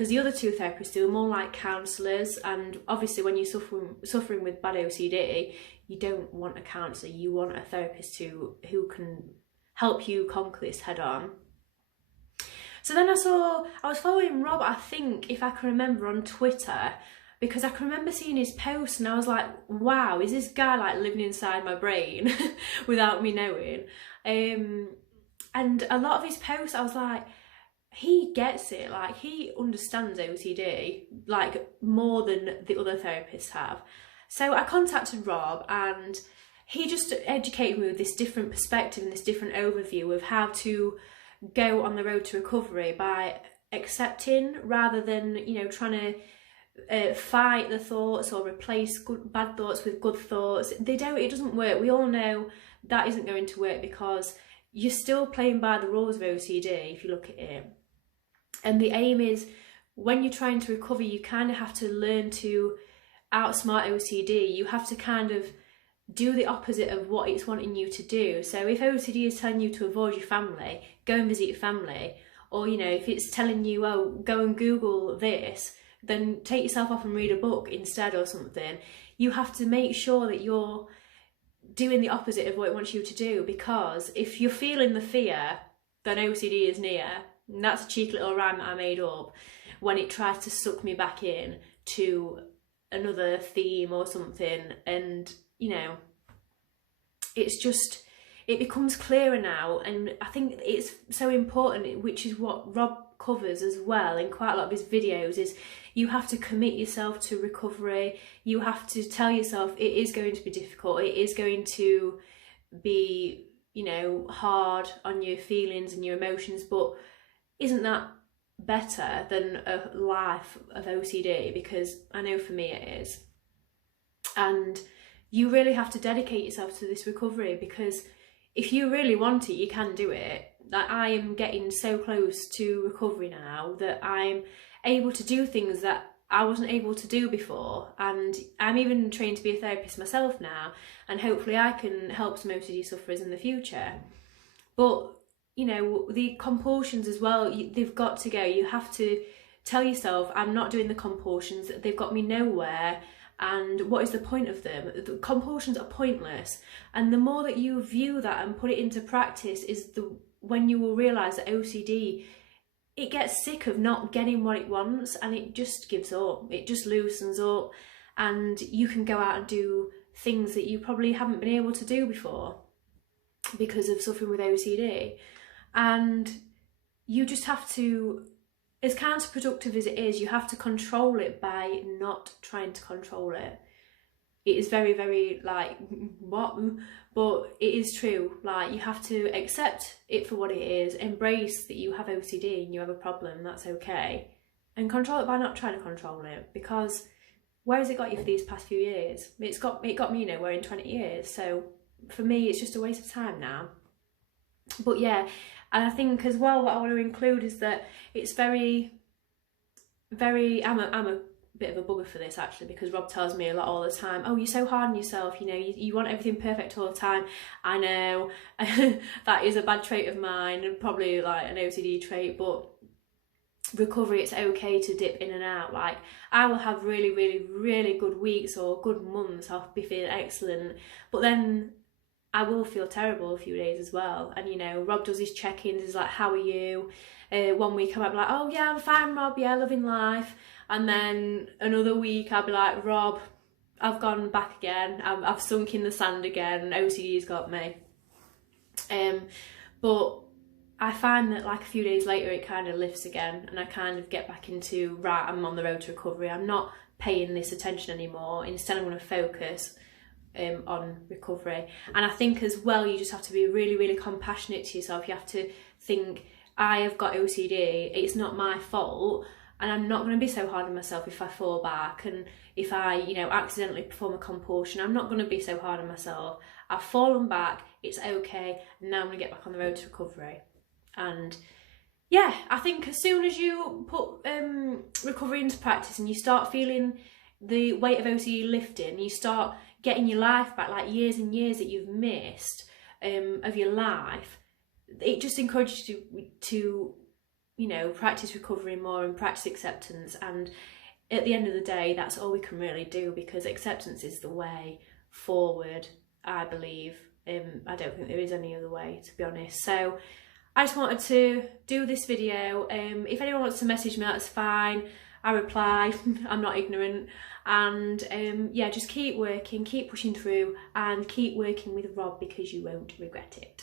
because the other two therapists, they were more like counsellors, and obviously when you're suffering with bad OCD, you don't want a counsellor, you want a therapist who can help you conquer this head on. So then I was following Rob, I think, if I can remember, on Twitter, because I can remember seeing his post and I was like, wow, is this guy like living inside my brain without me knowing? And a lot of his posts, I was like, he gets it, like he understands OCD like more than the other therapists have. So I contacted Rob and he just educated me with this different perspective and this different overview of how to go on the road to recovery by accepting rather than, you know, trying to fight the thoughts or replace bad thoughts with good thoughts. It doesn't work. We all know that isn't going to work because you're still playing by the rules of OCD if you look at it. And the aim is, when you're trying to recover, you kind of have to learn to outsmart OCD. You have to kind of do the opposite of what it's wanting you to do. So if OCD is telling you to avoid your family, go and visit your family. Or, you know, if it's telling you, oh, go and Google this, then take yourself off and read a book instead or something. You have to make sure that you're doing the opposite of what it wants you to do, because if you're feeling the fear, then OCD is near. And that's a cheeky little rhyme that I made up when it tries to suck me back in to another theme or something. And, you know, it's just, it becomes clearer now. And I think it's so important, which is what Rob covers as well in quite a lot of his videos, is you have to commit yourself to recovery. You have to tell yourself it is going to be difficult. It is going to be, you know, hard on your feelings and your emotions, but isn't that better than a life of OCD? Because I know for me it is. And you really have to dedicate yourself to this recovery, because if you really want it, you can do it. Like, I am getting so close to recovery now that I'm able to do things that I wasn't able to do before. And I'm even trained to be a therapist myself now, and hopefully I can help some OCD sufferers in the future. But, you know, the compulsions as well, they've got to go. You have to tell yourself, I'm not doing the compulsions, they've got me nowhere, and what is the point of them? The compulsions are pointless. And the more that you view that and put it into practice is when you will realise that OCD, it gets sick of not getting what it wants, and it just gives up. It just loosens up, and you can go out and do things that you probably haven't been able to do before because of suffering with OCD. And you just have to, as counterproductive as it is, you have to control it by not trying to control it. It is very, very, like, what? But it is true. Like, you have to accept it for what it is, embrace that you have OCD and you have a problem, that's okay, and control it by not trying to control it, because where has it got you for these past few years? It got me nowhere in 20 years, so for me it's just a waste of time now. But yeah, and I think as well what I want to include is that it's very, very, I'm a bit of a bugger for this actually, because Rob tells me a lot all the time, oh, you're so hard on yourself, you know, you want everything perfect all the time. I know that is a bad trait of mine, and probably like an OCD trait, but recovery, it's okay to dip in and out. Like, I will have really, really, really good weeks or good months, I'll be feeling excellent, but then I will feel terrible a few days as well. And, you know, Rob does his check-ins, he's like, how are you? 1 week I might be like, oh yeah, I'm fine, Rob, yeah, loving life. And then another week I'll be like, Rob, I've gone back again, I've sunk in the sand again, OCD's got me. But I find that like a few days later it kind of lifts again, and I kind of get back into, right, I'm on the road to recovery, I'm not paying this attention anymore, instead I'm going to focus on recovery. And I think as well, you just have to be really, really compassionate to yourself. You have to think, I have got OCD, it's not my fault, and I'm not going to be so hard on myself if I fall back, and if I, you know, accidentally perform a compulsion, I'm not going to be so hard on myself. I've fallen back, it's okay, and now I'm going to get back on the road to recovery. And yeah, I think as soon as you put recovery into practice and you start feeling the weight of OCD lifting, you start getting your life back, like years and years that you've missed of your life, it just encourages you to, you know, practice recovering more and practice acceptance. And at the end of the day, that's all we can really do, because acceptance is the way forward, I believe. I don't think there is any other way, to be honest. So I just wanted to do this video. If anyone wants to message me, that's fine. I reply. I'm not ignorant. And yeah, just keep working, keep pushing through, and keep working with Rob, because you won't regret it.